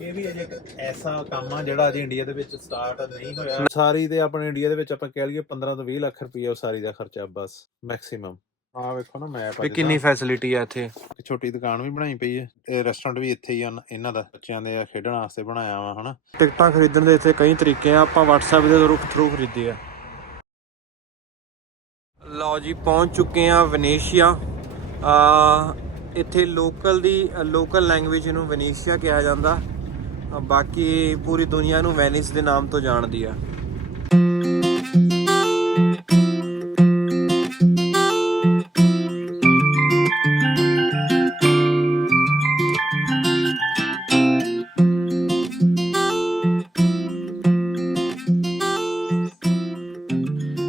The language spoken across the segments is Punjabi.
ਇਹ ਵੀ ਅਜੇ ਇੱਕ ਐਸਾ ਕੰਮ ਆ ਜਿਹੜਾ ਅਜੇ ਇੰਡੀਆ ਦੇ ਵਿੱਚ ਸਟਾਰਟ ਨਹੀਂ ਹੋਇਆ। ਸਾਰੀ ਤੇ ਆਪਣੇ ਇੰਡੀਆ ਦੇ ਵਿੱਚ ਆਪਾਂ ਕਹਿ ਲਈਏ 15 ਤੋਂ 20 ਲੱਖ ਰੁਪਏ ਸਾਰੀ ਦਾ ਖਰਚਾ ਬਸ ਮੈਕਸਿਮਮ ਆ ਵੇਖੋ ਨਾ ਮੈਪ ਵੀ ਕਿੰਨੀ ਫੈਸਿਲਿਟੀ ਆ ਇੱਥੇ। ਇੱਕ ਛੋਟੀ ਦੁਕਾਨ ਵੀ ਬਣਾਈ ਪਈ ਹੈ ਤੇ ਰੈਸਟੋਰੈਂਟ ਵੀ ਇੱਥੇ ਹੀ ਆ ਇਹਨਾਂ ਦਾ। ਬੱਚਿਆਂ ਦੇ ਖੇਡਣ ਵਾਸਤੇ ਬਣਾਇਆ ਵਾ ਹਨਾ। ਟਿਕਟਾਂ ਖਰੀਦਣ ਦੇ ਇੱਥੇ ਕਈ ਤਰੀਕੇ ਆ ਆਪਾਂ WhatsApp ਦੇ ਥਰੂ ਖਰੀਦੀ ਆ। ਲਓ ਜੀ ਪਹੁੰਚ ਚੁੱਕੇ ਆ ਵੈਨੇਸ਼ੀਆ ਆ ਇੱਥੇ ਲੋਕਲ ਦੀ ਲੋਕਲ ਲੈਂਗੁਏਜ ਨੂੰ ਵੈਨੇਸ਼ੀਆ ਕਿਹਾ ਜਾਂਦਾ। ਬਾਕੀ ਪੂਰੀ ਦੁਨੀਆ ਨੂੰ ਵੈਨਿਸ ਦੇ ਨਾਮ ਤੋਂ ਜਾਣਦੀ ਆ।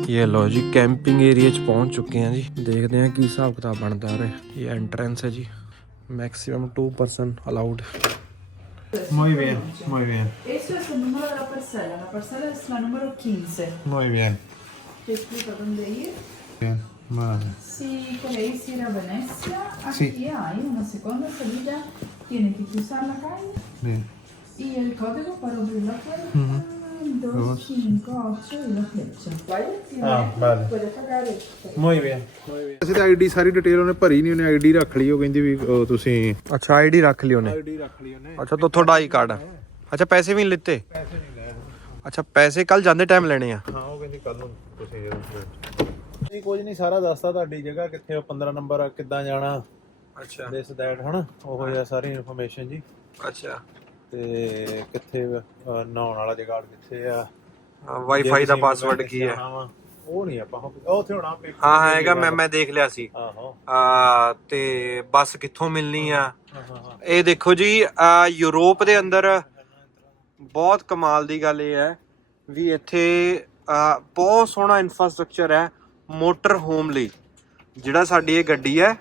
ਇਹ ਲੋ ਜੀ ਕੈਂਪਿੰਗ ਏਰੀਆ ਚ ਪਹੁੰਚ ਚੁੱਕੇ ਹਾਂ ਜੀ। ਦੇਖਦੇ ਹਾਂ ਕੀ ਹਿਸਾਬ ਕਿਤਾਬ ਬਣਦਾ ਉਰੇ ਇਹ ਐਂਟਰੈਂਸ ਹੈ ਜੀ। Maximum 2 person allowed Muy bien, muy bien, Eso es el número de la parcela. La parcela es la número 15. muy bien. ¿Te explico dónde ir? bien. Vale. Si queréis ir a Venecia, Sí. aquí hay una segunda salida. Tiene que cruzar la calle Bien. y el código para abrir la puerta. 258 y la flecha. Ah, vale. Puede pagar esto. Muy bien. ਅਸੀਂ ਤਾਂ ਆਈਡੀ ਸਾਰੀ ਡਿਟੇਲ ਉਹਨੇ ਭਰੀ ਨਹੀਂ ਉਹਨੇ ਆਈਡੀ ਰੱਖ ਲਈ ਉਹ ਕਹਿੰਦੀ ਵੀ ਉਹ ਤੁਸੀਂ ਅੱਛਾ ਆਈਡੀ ਰੱਖ ਲਈ ਉਹਨੇ? ਆਈਡੀ ਰੱਖ ਲਈ ਉਹਨੇ। ਅੱਛਾ ਤਾਂ ਤੁਹਾਡਾ ਆਈ ਕਾਰਡ। ਅੱਛਾ ਪੈਸੇ ਵੀ ਨਹੀਂ ਲਿੱਤੇ? ਪੈਸੇ ਨਹੀਂ ਲਏ ਅੱਛਾ ਪੈਸੇ ਕੱਲ ਜਾਂਦੇ ਟਾਈਮ ਲੈਣੇ ਆ? ਹਾਂ ਉਹ ਕਹਿੰਦੀ ਕੱਲ ਨੂੰ ਤੁਸੀਂ ਜਦੋਂ ਨਹੀਂ ਕੁਝ ਨਹੀਂ ਸਾਰਾ ਦੱਸਤਾ ਤੁਹਾਡੀ ਜਗ੍ਹਾ ਕਿੱਥੇ ਆ 15 ਨੰਬਰ ਆ ਕਿੱਦਾਂ ਜਾਣਾ ਅੱਛਾ। ਦਿਸ ਦੈਟ ਹਨਾ? ਉਹ ਜਿਹਾ ਸਾਰੀ ਇਨਫੋਰਮੇਸ਼ਨ ਜੀ। ਅੱਛਾ। ਤੇ ਕਿੱਥੇ ਅਹ, ਨਹਾਉਣ ਵਾਲਾ ਜਗਾੜ ਕਿੱਥੇ ਆ? ਵਾਈਫਾਈ ਦਾ ਪਾਸਵਰਡ ਕੀ ਹੈ ਉਹ ਨਹੀਂ ਆਪਾਂ ਉਹ ਉੱਥੇ ਹੋਣਾ paper ਹਾਂ ਤੇ ਹੈਗਾ ਮੈਂ। ਮੈਂ ਦੇਖ ਲਿਆ ਸੀ। ਆਹੋ। ਆ ਤੇ ਬੱਸ ਕਿੱਥੋਂ ਮਿਲਣੀ ਆ? ਹਾਂ ਹਾਂ ਹਾਂ। ਇਹ ਦੇਖੋ ਜੀ ਆ ਯੂਰਪ ਦੇ ਅੰਦਰ ਬਹੁਤ ਕਮਾਲ ਦੀ ਗੱਲ ਇਹ ਹੈ ਵੀ ਇੱਥੇ ਆ, ਬਹੁਤ ਸੋਹਣਾ ਇਨਫਰਾਸਟ੍ਰਕਚਰ ਹੈ ਮੋਟਰ ਹੋਮ ਲਈ। ਜਿਹੜਾ ਸਾਡੀ ਇਹ ਗੱਡੀ ਹੈ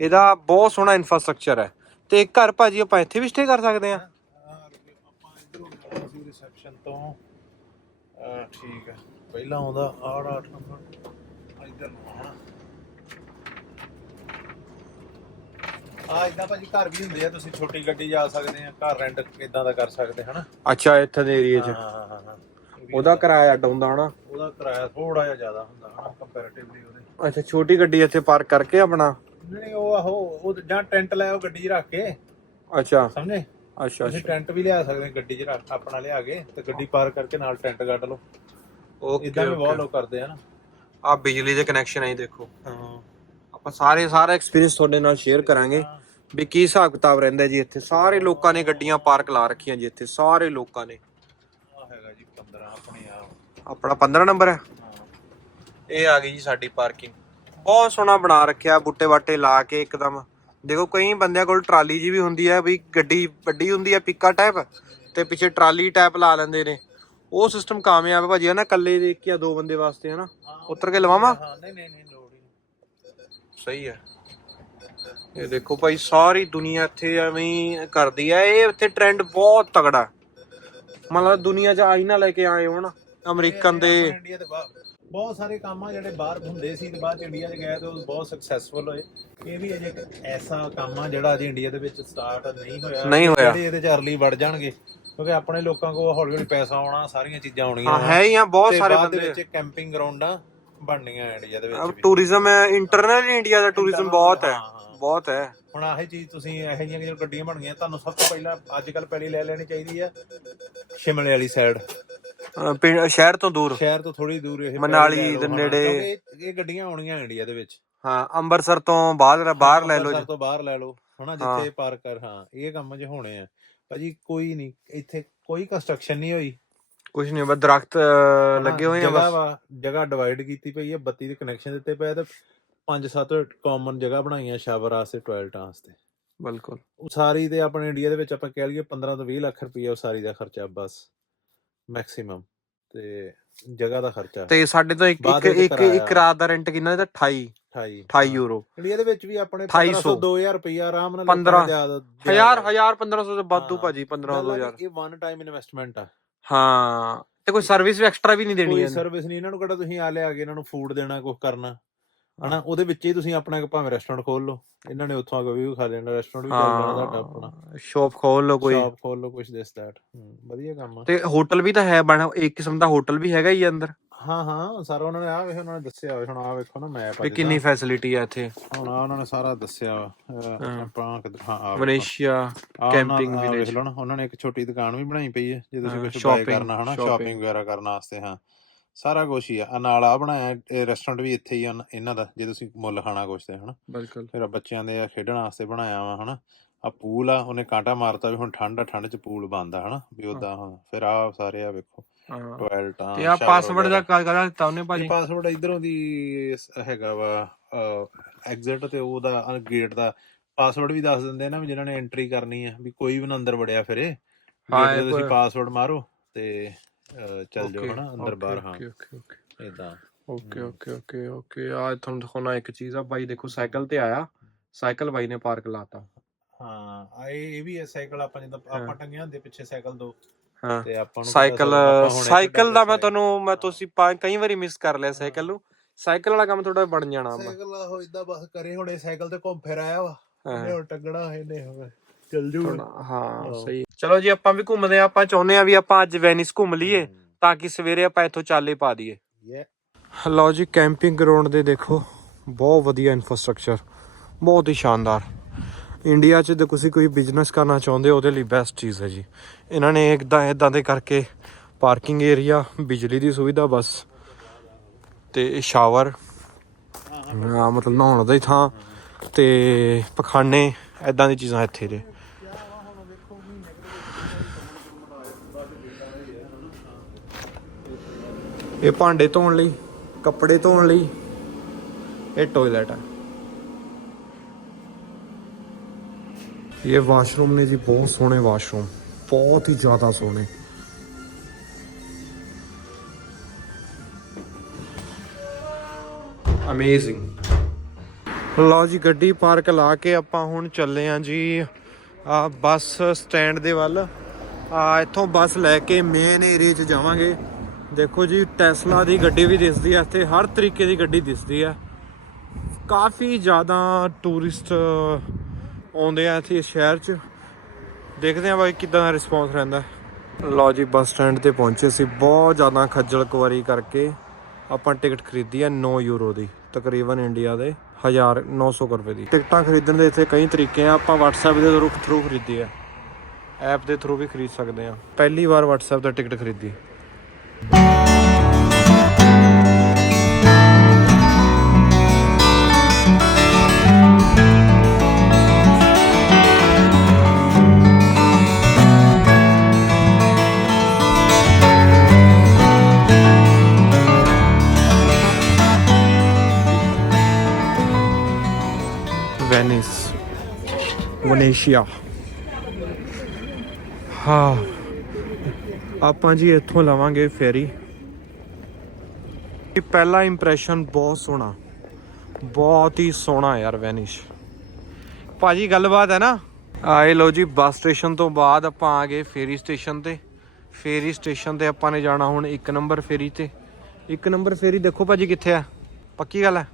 ਇਹਦਾ ਬਹੁਤ ਸੋਹਣਾ ਇਨਫਰਾਸਟ੍ਰਕਚਰ ਹੈ। ਤੇ ਘਰ ਭਾਜੀ ਆਪਾਂ ਇੱਥੇ ਵੀ ਸਟੇ ਕਰ ਸਕਦੇ ਆ ਆਪਾਂ ਇਧਰੋਂ ਜਾਣਾ ਸੀ ਰਿਸੈਪਸ਼ਨ ਤੋਂ। ਅਹ, ਠੀਕ ਹੈ ਪਹਿਲਾਂ ਆਉਂਦਾ ਆੜ 8 ਨੰਬਰ। ਇੱਧਰ ਨੂੰ ਆਉਣਾ। ਆ ਇਦਾਂ ਭਾਜੀ ਘਰ ਵੀ ਹੁੰਦੇ ਆ ਤੁਸੀਂ ਛੋਟੀ ਗੱਡੀ ਜਾ ਸਕਦੇ ਆ ਘਰ ਰੈਂਟ ਇਦਾਂ ਦਾ ਕਰ ਸਕਦੇ ਹਨਾ? ਅੱਛਾ ਇੱਥੇ ਦੇ ਏਰੀਆ 'ਚ। ਹਾਂ ਹਾਂ ਹਾਂ ਉਹਦਾ ਕਿਰਾਇਆ ਅੱਡ ਹੁੰਦਾ ਹਨਾ? ਉਹਦਾ ਕਿਰਾਇਆ ਥੋੜਾ ਜਿਹਾ ਜ਼ਿਆਦਾ ਹੁੰਦਾ ਹਨਾ ਕੰਪੈਰੀਟਿਵਲੀ ਉਹਦੇ। ਅੱਛਾ ਛੋਟੀ ਗੱਡੀ ਇੱਥੇ ਪਾਰਕ ਕਰਕੇ ਆਪਣਾ? ਨਹੀਂ ਉਹ ਆਹੋ ਉਹ ਜਾਂ ਟੈਂਟ ਲੈ ਉਹ ਗੱਡੀ 'ਚ ਰੱਖ ਕੇ। ਅੱਛਾ। ਸਮਝੇ? ਅੱਛਾ ਤੁਸੀਂ ਟੈਂਟ ਵੀ ਲਿਆ ਸਕਦੇ ਗੱਡੀ 'ਚ ਰੱਖ ਆਪਣਾ ਲਿਆ ਕੇ ਤੇ ਗੱਡੀ ਪਾਰਕ ਕਰਕੇ ਨਾਲ ਟੈਂਟ ਕੱਢ ਲਓ। ਓਕੇ ਇਦਾਂ ਵੀ ਬਹੁਤ ਲੋਕ ਕਰਦੇ ਆ ਨਾ। ਆ ਬਿਜਲੀ ਦੇ ਕਨੈਕਸ਼ਨ ਆਈ ਦੇਖੋ। ਹਾਂ ਆਪਾਂ ਸਾਰੇ ਸਾਰਾ ਐਕਸਪੀਰੀਅੰਸ ਤੁਹਾਡੇ ਨਾਲ ਸ਼ੇਅਰ ਕਰਾਂਗੇ ਵੀ ਕੀ ਹਿਸਾਬ ਕਿਤਾਬ ਰਹਿੰਦਾ ਜੀ ਇੱਥੇ। ਸਾਰੇ ਲੋਕਾਂ ਨੇ ਗੱਡੀਆਂ ਪਾਰਕ ਲਾ ਰੱਖੀਆਂ ਜੀ ਇੱਥੇ ਸਾਰੇ ਲੋਕਾਂ ਨੇ। ਆ ਹੈਗਾ ਜੀ 15 ਆਪਣੇ ਆਪ ਆਪਣਾ 15 ਨੰਬਰ ਹੈ ਹਾਂ। ਇਹ ਆ ਗਈ ਜੀ ਸਾਡੀ ਪਾਰਕਿੰਗ। ਬਹੁਤ ਸੋਹਣਾ ਬਣਾ ਰੱਖਿਆ ਬੁੱਟੇ ਬਾਟੇ ਲਾ ਕੇ ਇੱਕਦਮ। ਦੇਖੋ ਕਈ ਬੰਦਿਆਂ ਕੋਲ ਟਰਾਲੀ ਜੀ ਵੀ ਹੁੰਦੀ ਹੈ ਵੀ ਗੱਡੀ ਵੱਡੀ ਹੁੰਦੀ ਹੈ ਪਿੱਕਾ ਟਾਈਪ ਤੇ ਪਿੱਛੇ ਟਰਾਲੀ ਟਾਈਪ ਲਾ ਲੈਂਦੇ ਨੇ। ਉਹ ਸਿਸਟਮ ਕਾਮਯਾਬ ਹੈ ਭਾਜੀ ਹੈ ਨਾ ਇਕੱਲੇ ਦੇ ਇੱਕ ਜਾਂ ਦੋ ਬੰਦੇ ਵਾਸਤੇ ਹੈ ਨਾ ਉੱਤਰ ਕੇ ਲਵਾਵਾਂ? ਨਹੀਂ ਨਹੀਂ ਨਹੀਂ ਲੋੜ ਸਹੀ ਹੈ ਇਹ ਦੇਖੋ ਭਾਈ ਸਾਰੀ ਦੁਨੀਆ ਇੱਥੇ ਐਵੇਂ ਕਰਦੀ ਹੈ ਇਹ ਇੱਥੇ ਟ੍ਰੈਂਡ ਬਹੁਤ ਤਗੜਾ ਮਤਲਬ ਦੁਨੀਆ 'ਚ ਆਈਨਾ ਲੈ ਕੇ ਆਏ ਹੋਣ ਅਮਰੀਕਨ ਦੇ। ਬਹੁਤ ਸਾਰੇ ਕੰਮ ਆ ਜਿਹੜੇ ਬਾਹਰ ਹੁੰਦੇ ਸੀ ਤੇ ਬਾਅਦ ਇੰਡੀਆ 'ਚ ਗਏ ਤੇ ਉਹ ਬਹੁਤ ਸਕਸੈਸਫੁਲ ਹੋਏ ਇਹ ਵੀ ਅਜੇ ਇੱਕ ਐਸਾ ਕੰਮ ਆ ਜਿਹੜਾ ਅਜੇ ਇੰਡੀਆ ਦੇ ਵਿੱਚ ਸਟਾਰਟ ਨਹੀਂ ਹੋਇਆ ਨਹੀਂ ਹੋਇਆ। ਜਿਹੜੇ ਇਹਦੇ ਚ ਅਰਲੀ ਵੜ ਜਾਣਗੇ ਕਿਉਂਕਿ ਆਪਣੇ ਲੋਕਾਂ ਕੋਲ ਹੌਲੀ ਹੌਲੀ ਪੈਸਾ ਆਉਣਾ ਸਾਰੀਆਂ ਚੀਜ਼ਾਂ ਆਉਣੀਆਂ ਹਾਂ। ਹੈ ਹੀ ਆ ਬਹੁਤ ਸਾਰੇ ਦੇ ਬੰਦੇ ਵਿੱਚ ਕੈਂਪਿੰਗ ਗਰਾਊਂਡਾਂ ਬਣਨੀਆਂ ਇੰਡੀਆ ਦੇ ਵਿੱਚ ਵੀ ਟੂਰਿਜ਼ਮ ਹੈ ਇੰਟਰਨਲ ਇੰਡੀਆ ਦਾ ਟੂਰਿਜ਼ਮ ਬਹੁਤ ਹਾਂ। ਬਹੁਤ ਹੈ ਹੁਣ ਆਹੀ ਚੀਜ਼ ਤੁਸੀਂ ਇਹੋ ਜਿਹੀਆਂ ਜਿਹੜੀਆਂ ਗੱਡੀਆਂ ਬਣ ਗਈਆਂ ਤੁਹਾਨੂੰ ਸਭ ਤੋਂ ਪਹਿਲਾਂ ਅੱਜ ਕੱਲ ਪਹਿਲੀ ਲੈ ਲੈਣੀ ਚਾਹੀਦੀ ਆ ਸ਼ਿਮਲੇ ਵਾਲੀ ਸਾਈਡ ਪਿੰਡ- ਸ਼ਹਿਰ ਤੋਂ ਦੂਰ। ਸ਼ਹਿਰ ਤੋਂ ਥੋੜੀ ਦੂਰ ਇਹ ਮਨਾਲੀ ਪਹਿਲੀ ਲੈ ਲਓ, ਦੇ ਹਾਂ, ਨੇੜੇ। ਕਿਉਂਕਿ ਇਹ- ਇਹ ਗੱਡੀਆਂ ਆਉਣੀਆਂ ਇੰਡੀਆ ਦੇ ਵਿੱਚ। ਹਾਂ ਅੰਮ੍ਰਿਤਸਰ ਤੋਂ ਬਾਹਰ ਬਾਹਰ ਲੈ ਲਓ ਅੰਮ੍ਰਿਤਸਰ ਜੀ। ਤੋਂ ਬਾਹਰ ਲੈ ਲਓ ਹਨਾ ਹਾਂ। ਜਿੱਥੇ ਪਾਰਕ ਕਰ ਹਾਂ ਇਹ ਕੰਮ ਜੇ ਹੋਣੇ ਆ। ਭਾਜੀ ਕੋਈ ਨਹੀਂ ਇੱਥੇ ਕੋਈ ਕੰਸਟਰਕਸ਼ਨ ਨਹੀਂ ਹੋਈ। ਕੁਝ ਨਹੀਂ ਬਸ ਦਰਖਤ ਲੱਗੇ ਹੋਏ ਆ ਜਗ੍ਹਾ ਬਸ। ਵਾ ਜਗ੍ਹਾ ਡਿਵਾਈਡ ਕੀਤੀ ਪਈ ਹੈ ਬੱਤੀ ਦੇ ਕਨੈਕਸ਼ਨ ਦਿੱਤੇ ਪਏ ਆ ਤੇ ਪੰਜ ਸੱਤ ਕਾਮਨ ਜਗ੍ਹਾ ਬਣਾਈਆਂ ਸ਼ਾਵਰ ਵਾਸਤੇ ਟਾਇਲਟਾਂ ਵਾਸਤੇ। ਬਿਲਕੁਲ। ਉਹ ਸਾਰੀ ਤੇ ਆਪਣੇ ਇੰਡੀਆ ਦੇ ਵਿੱਚ ਆਪਾਂ ਕਹਿ ਲਈਏ 15 ਤੋਂ 20 ਲੱਖ ਰੁਪਏ ਉਹ ਸਾਰੀ ਦਾ ਖਰਚਾ ਬਸ। ਮੈਕਸਿਮਮ ਤੇ ਜਗ੍ਹਾ ਦਾ ਖਰਚਾ। ਤੇ ਸਾਡੇ ਤੋਂ ਇੱਕ ਇੱਕ ਇੱਕ। ਇੱਕ ਰਾਤ ਦਾ ਰੈਂਟ ਕਿੰਨਾ ਇਹਦਾ? 28 28 28 ਯੂਰੋ ਇੰਡੀਆ ਦੇ ਵਿੱਚ ਵੀ ਆਪਣੇ 2800 1500 2000 ਰੁਪਏ ਆਰਾਮ ਨਾਲ 15 ਲੋਕਾਂ ਨੇ ਦਿਆ- ਦਿਆ ਹਜ਼ਾਰ ਹੋਇਆ। ਹਜ਼ਾਰ 1500 ਤੋਂ ਵਾਧੂ ਹਾਂ। ਭਾਜੀ 15 ਗੱਲ ਆ 2000 ਕਿ ਇਹ ਵਨ ਟਾਈਮ ਇਨਵੈਸਟਮੈਂਟ ਆ। ਹਾਂ। ਤੇ ਕੋਈ ਸਰਵਿਸ ਵੀ ਐਕਸਟਰਾ ਵੀ ਨਹੀਂ ਦੇਣੀ ਕੋਈ ਹੈ ਸਰਵਿਸ ਨਹੀਂ। ਇਹਨਾਂ ਨੂੰ ਕਿਹੜਾ ਤੁਸੀਂ ਆ ਲਿਆ ਕੇ ਇਹਨਾਂ ਨੂੰ ਫੂਡ ਦੇਣਾ ਕੁਝ ਕਰਨਾ? ਹਨਾ ਉਹਦੇ ਵਿੱਚ ਹੀ ਤੁਸੀਂ ਆਪਣਾ ਇੱਕ ਭਾਵੇਂ ਰੈਸਟੋਰੈਂਟ ਖੋਲ ਲਓ। ਇਹਨਾਂ ਨੇ ਉੱਥੋਂ ਆ ਕੇ ਵੀ ਖਾ ਲੈਣਾ ਰੈਸਟੋਰੈਂਟ ਵੀ ਚੱਲ ਜਾਣਾ ਤੁਹਾਡਾ ਆਪਣਾ। ਸ਼ਾਪ ਖੋਲ ਲਓ ਕੋਈ। ਸ਼ਾਪ ਖੋਲ ਲਓ ਕੁਝ ਦਿਸ ਦੈਟ ਵਧੀਆ ਕੰਮ ਆ। ਤੇ ਹੋਟਲ ਵੀ ਤਾਂ ਹੈ ਬਣਾ ਇੱਕ ਕਿਸਮ ਦਾ ਹੋਟਲ ਵੀ ਹੈਗਾ ਹੀ ਆ ਅੰਦਰ। ਹਾਂ ਹਾਂ ਸਾਰਾ ਉਹਨਾਂ ਨੇ ਆ ਵੇ ਉਹਨਾਂ ਨੇ ਦੱਸਿਆ ਹੋਇਆ ਹੁਣ ਆ ਵੇਖੋ ਨਾ ਮੈਪ ਵੀ ਕਿੰਨੀ ਫੈਸਿਲਿਟੀ ਆ ਇੱਥੇ। ਹੁਣ ਆਹ ਉਹਨਾਂ ਨੇ ਸਾਰਾ ਦੱਸਿਆ। ਆਪਾਂ ਹਾਂ ਆ ਵੇਖੋ। ਵਨੇਸ਼ੀਆ ਆਹ ਉਹਨਾਂ- ਵੇਖ ਨਾ ਉਹਨਾਂ ਨੇ ਇੱਕ ਛੋਟੀ ਦੁਕਾਨ ਵੀ ਬਣਾਈ ਪਈ ਹੈ ਜੇ ਤੁਸੀਂ ਕੁਝ ਬਾਏ ਕਰਨਾ ਹਨਾ। ਸ਼ਾਪਿੰਗ ਵਗੈਰਾ ਕਰਨ ਵਾਸਤੇ ਹਾਂ। ਸਾਰਾ ਕੁਝ ਹੀ ਆ। ਆਹ ਨਾਲ ਆ ਬਣਾਇਆ ਰੈਸਟੋਰੈਂਟ ਵੀ ਇੱਥੇ ਹੀ ਆ ਨ- ਇਹਨਾਂ ਦਾ ਜੇ ਤੁਸੀਂ ਮੁੱਲ ਖਾਣਾ ਕੁਛ ਤੇ ਹਨਾ। ਬਿਲਕੁਲ। ਫਿਰ ਆਹ ਬੱਚਿਆਂ ਦੇ ਆ ਖੇਡਣ ਵਾਸਤੇ ਬਣਾਇਆ ਵਾ ਹਨਾ। ਆ ਪੂਲ ਆ ਉਹਨੇ ਕਾਂਟਾ ਮਾਰਤਾ ਵੀ ਹੁਣ ਠੰਡ ਆ ਠੰਡ ਚ ਪੂਲ ਬੰਦ ਆ ਹਨਾ ਵੀ ਉਦਾਂ ਹੁਣ ਫਿਰ ਆ ਸਾਰੇ ਆ ਵੇਖੋ ਹਾਂ। ਟਾਇਲਟਾਂ ਤੇ ਆ ਪਾਸਵਰਡ ਦਾ ਕਾ ਕਰਾ ਦਿੱਤਾ ਉਹਨੇ ਭਾਜੀ। ਪਾਸਵਰਡ ਇਧਰੋਂ ਦੀ ਸ- ਹੈਗਾ ਵਾ ਐਗਜ਼ਿਟ ਤੇ ਉਹਦਾ ਗੇਟ ਦਾ ਪਾਸਵਰਡ ਵੀ ਦੱਸ ਦਿੰਦੇ ਆ ਨਾ ਵੀ ਜਿਨ੍ਹਾਂ ਨੇ ਐਂਟਰੀ ਕਰਨੀ ਹੈ ਵੀ ਕੋਈ ਵੀ ਨਾ ਅੰਦਰ ਵੜਿਆ ਫਿਰੇ। ਹਾਂ, ਗੇਟ ਇਹ ਤੇ ਤੁਸੀਂ ਕੋਈ- ਪਾਸਵਰਡ ਮਾਰੋ ਤੇ ਚੱਲ ਜਾਓ ਹਨਾ ਅੰਦਰ ਬਾਹਰ ਹਾਂ। okay, okay. ਇਦਾਂ ਓਕੇ। ਓਕੇ ਓਕੇ ਓਕੇ ਆ ਤੁਹਾਨੂੰ ਦਿਖਾਉਣਾ ਇੱਕ ਚੀਜ਼ ਆ। ਬਾਈ ਦੇਖੋ ਸਾਈਕਲ ਤੇ ਆਇਆ। ਸਾਈਕਲ ਬਾਈ ਨੇ ਪਾਰਕ ਲਾਤਾ। ਹਾਂ ਆ ਇਹ ਵੀ ਹੈ ਸਾਈਕਲ ਆਪਾਂ ਜਦੋਂ। ਆਪਾਂ ਟੰਗੇ ਹੁੰਦੇ ਪਿੱਛੇ ਸਾਈਕਲ ਦੋ ਹਾਂ। ਤੇ ਆਪਾਂ ਨੂੰ ਸਾਈਕਲ ਸਾਈਕਲ ਦਾ ਮੈਂ ਤੁਹਾਨੂੰ ਮੈਂ ਤੁਸੀਂ ਕਈ ਵਾਰੀ ਮਿਸ ਕਰ ਲਿਆ ਸਾਈਕਲ ਨੂੰ। ਸਾਈਕਲ ਵਾਲਾ ਕੰਮ ਤੁਹਾਡਾ ਬਣ ਜਾਣਾ। ਸਾਈਕਲ ਉਹ ਇਦਾਂ ਬਸ ਕਰੇ ਹੁਣੇ ਸਾਈਕਲ ਤੇ ਘੁੰਮ ਫਿਰ ਆਇਆ ਵਾ। ਹੁਣ ਟੰਗਣਾ ਇਹਨੇ ਹੁਣ ਚੱਲ ਹਾਂ ਹਾਂ। ਸਹੀ ਚਲੋ ਜੀ ਆਪਾਂ ਵੀ ਘੁੰਮਦੇ ਆ ਆਪਾਂ ਚਾਹੁੰਦੇ ਆ ਵੀ ਆਪਾਂ ਅੱਜ ਵੈਨਿਸ ਘੁੰਮ ਲਈਏ ਤਾਂ ਕਿ ਸਵੇਰੇ ਆਪਾਂ ਇੱਥੋਂ ਚਾਲੇ ਪਾ ਦਈਏ। ਲਓ ਜੀ ਕੈਂਪਿੰਗ ਗਰਾਊਂਡ ਦੇ ਦੇਖੋ ਬਹੁਤ ਵਧੀਆ ਇਨਫਰਾਸਟ੍ਰਕਚਰ ਬਹੁਤ ਹੀ ਸ਼ਾਨਦਾਰ। ਇੰਡੀਆ 'ਚ ਜੇ ਤੁਸੀਂ ਕੋਈ ਬਿਜ਼ਨਸ ਕਰਨਾ ਚਾਹੁੰਦੇ ਹੋ ਉਹਦੇ ਲਈ ਬੈਸਟ ਚੀਜ਼ ਹੈ ਜੀ। ਇਹਨਾਂ ਨੇ ਇਦਾਂ ਇਦਾਂ ਦੇ ਕਰਕੇ ਪਾਰਕਿੰਗ ਏਰੀਆ ਬਿਜਲੀ ਦੀ ਸੁਵਿਧਾ ਬਸ ਤੇ ਸ਼ਾਵਰ ਹਾਂ ਮਤਲਬ ਨਹਾਉਣ ਦਾ ਹੀ ਥਾਂ ਤੇ ਪਖਾਨੇ ਇਦਾਂ ਦੀ ਚੀਜ਼ਾਂ ਇੱਥੇ ਦੇ ਇਹ ਭਾਂਡੇ ਧੋਣ ਲਈ, ਕੱਪੜੇ ਧੋਣ ਲਈ, ਇਹ ਟਾਇਲਟ ਹੈ ਇਹ ਵਾਸ਼ਰੂਮ ਨੇ ਜੀ, ਬਹੁਤ ਸੋਹਣੇ ਵਾਸ਼ਰੂਮ ਬਹੁਤ ਹੀ ਜ਼ਿਆਦਾ ਸੋਹਣੇ। ਅਮੇਜ਼ਿੰਗ ਲਓ ਜੀ, ਗੱਡੀ ਪਾਰਕ ਲਾ ਕੇ ਆਪਾਂ ਹੁਣ ਚੱਲੇ ਆਂ ਜੀ, ਆ ਬੱਸ ਸਟੈਂਡ ਦੇ ਵੱਲ। ਆ ਇੱਥੋਂ ਬੱਸ ਲੈ ਕੇ ਮੇਨ ਏਰੀਆ 'ਚ ਜਾਵਾਂਗੇ। ਦੇਖੋ ਜੀ ਟੈਸਲਾ ਦੀ ਗੱਡੀ ਵੀ ਦਿਸਦੀ ਹੈ ਇੱਥੇ ਹਰ ਤਰੀਕੇ ਦੀ ਗੱਡੀ ਦਿਸਦੀ ਹੈ ਕਾਫੀ ਜ਼ਿਆਦਾ ਟੂਰਿਸਟ ਆਉਂਦੇ ਆ ਇੱਥੇ ਇਸ ਸ਼ਹਿਰ 'ਚ। ਦੇਖਦੇ ਆ ਬਾਈ ਕਿਦਾਂ ਦਾ ਰਿਸਪੌਂਸ ਰਹਿੰਦਾ। ਲਓ ਜੀ, ਬੱਸ ਸਟੈਂਡ ਤੇ ਪਹੁੰਚੇ ਸੀ। ਬਹੁਤ ਜ਼ਿਆਦਾ ਖੱਜਲ ਕੁਆਰੀ ਕਰਕੇ ਆਪਾਂ ਟਿਕਟ ਖਰੀਦੀ ਹੈ 9 ਯੂਰੋ ਦੀ, ਤਕਰੀਬਨ ਇੰਡੀਆ ਦੇ 1900 ਰੁਪਏ ਦੀ। ਟਿਕਟਾਂ ਖਰੀਦਣ ਦੇ ਇੱਥੇ ਕਈ ਤਰੀਕੇ ਆ। ਆਪਾਂ WhatsApp ਦੇ ਥਰੂ ਥਰੂ ਖਰੀਦੀ ਹੈ ਐਪ ਦੇ ਥਰੂ ਵੀ ਖਰੀਦ ਸਕਦੇ ਆ। ਪਹਿਲੀ ਵਾਰ WhatsApp ਦਾ ਟਿਕਟ ਖਰੀਦੀ। ਵੈਨਿਸ ਵਨੇਸ਼ੀਆ ਹਾਂ ਆਪਾਂ ਜੀ ਇੱਥੋਂ ਲਵਾਂਗੇ ਫੇਰੀ। ਇਹ ਪਹਿਲਾ ਇੰਪ੍ਰੈਸ਼ਨ ਬਹੁਤ ਸੋਹਣਾ। ਬਹੁਤ ਹੀ ਸੋਹਣਾ ਯਾਰ ਵੈਨਿਸ਼ ਭਾਜੀ, ਗੱਲਬਾਤ ਹੈ ਨਾ? ਆਏ ਲੋ ਜੀ, ਬੱਸ ਸਟੇਸ਼ਨ ਤੋਂ ਬਾਅਦ ਆਪਾਂ ਆ ਗਏ ਫੇਰੀ ਸਟੇਸ਼ਨ ਤੇ। ਫੇਰੀ ਸਟੇਸ਼ਨ ਤੇ ਆਪਾਂ ਨੇ ਜਾਣਾ ਹੁਣ ਇੱਕ ਨੰਬਰ ਫੇਰੀ ਤੇ। ਇੱਕ ਨੰਬਰ ਫੇਰੀ ਦੇਖੋ ਭਾਜੀ ਕਿੱਥੇ ਆ। ਪੱਕੀ ਗੱਲ ਹੈ?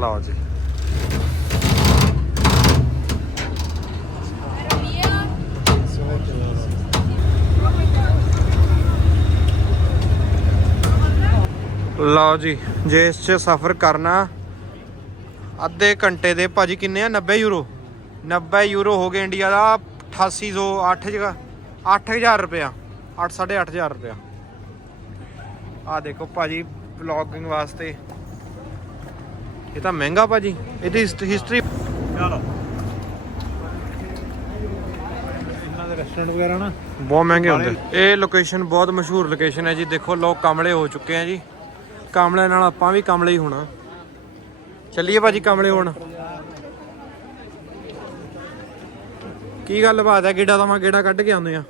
ਲਓ ਜੀ। ਲਓ ਜੀ, ਜੇ ਇਸ 'ਚ ਸਫ਼ਰ ਕਰਨਾ, ਅੱਧੇ ਘੰਟੇ ਦੇ ਭਾਜੀ ਕਿੰਨੇ ਆ? 90 ਯੂਰੋ। 90 ਯੂਰੋ ਹੋ ਗਏ ਇੰਡੀਆ ਦਾ 8800 8 ਜਗ੍ਹਾ 8000 ਰੁਪਇਆ 8 8500 ਰੁਪਇਆ। ਆ ਦੇਖੋ ਭਾਜੀ ਵਲੌਗਿੰਗ ਵਾਸਤੇ ਇਹ ਤਾਂ ਮਹਿੰਗਾ ਭਾਜੀ ਇਹਦੀ ਹਿਸਟਰੀ ਚਲੋ। ਇਹਨਾਂ ਦੇ ਰੈਸਟੋਰੈਂਟ ਵਗੈਰਾ ਨਾ। ਬਹੁਤ ਮਹਿੰਗੇ ਹੁੰਦੇ। ਇਹ ਲੋਕੇਸ਼ਨ ਬਹੁਤ ਮਸ਼ਹੂਰ ਲੋਕੇਸ਼ਨ ਹੈ ਜੀ। ਦੇਖੋ ਲੋਕ ਕਮਲੇ ਹੋ ਚੁੱਕੇ ਆ ਜੀ। ਕਮਲੇ ਨਾਲ ਆਪਾਂ ਵੀ ਕਮਲੇ ਹੀ ਹੋਣਾ। ਚੱਲੀਏ ਭਾਜੀ ਕਮਲੇ ਹੋਣ। ਕੀ ਗੱਲ ਬਾਤ ਹੈ? ਗੇੜਾ ਤਾਂ ਮੈਂ ਗੇੜਾ ਕੱਢ ਕੇ ਆਉਂਦੇ ਆ।